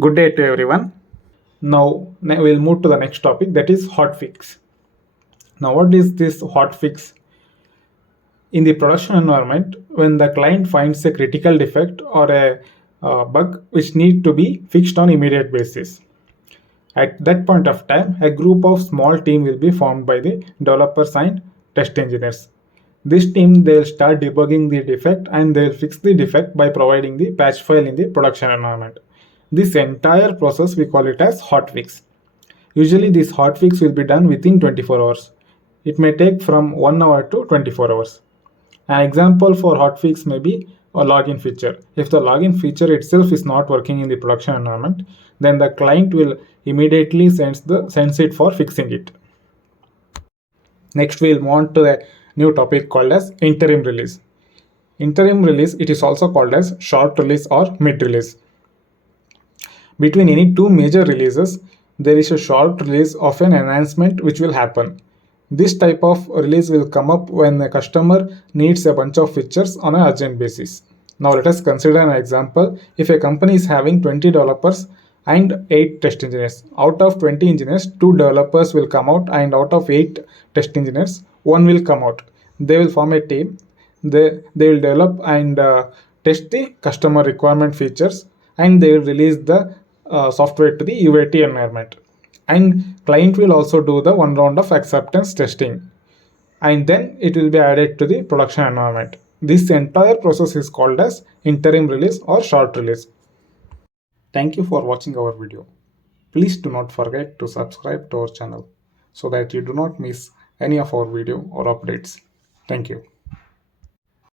Good day to everyone. Now we'll move to the next topic, that is hotfix. Now what is this hotfix? In the production environment, when the client finds a critical defect or a bug which need to be fixed on immediate basis. At that point of time, a group of small team will be formed by the developers and test engineers. This team, they'll start debugging the defect and they'll fix the defect by providing the patch file in the production environment. This entire process, we call it as hotfix. Usually this hotfix will be done within 24 hours. It may take from 1 hour to 24 hours. An example for hotfix may be a login feature. If the login feature itself is not working in the production environment, then the client will immediately sends it for fixing it. Next, we'll move on to the new topic called as interim release. Interim release, it is also called as short release or mid release. Between any two major releases, there is a short release of an enhancement which will happen. This type of release will come up when the customer needs a bunch of features on an urgent basis. Now let us consider an example. If a company is having 20 developers and 8 test engineers, out of 20 engineers, 2 developers will come out, and out of 8 test engineers, 1 will come out. They will form a team. They will develop and test the customer requirement features, and they will release the software to the UAT environment. And client will also do the one round of acceptance testing, and then it will be added to the production environment. This entire process is called as interim release or short release. Thank you for watching our video. Please do not forget to subscribe to our channel so that you do not miss any of our video or updates. Thank you.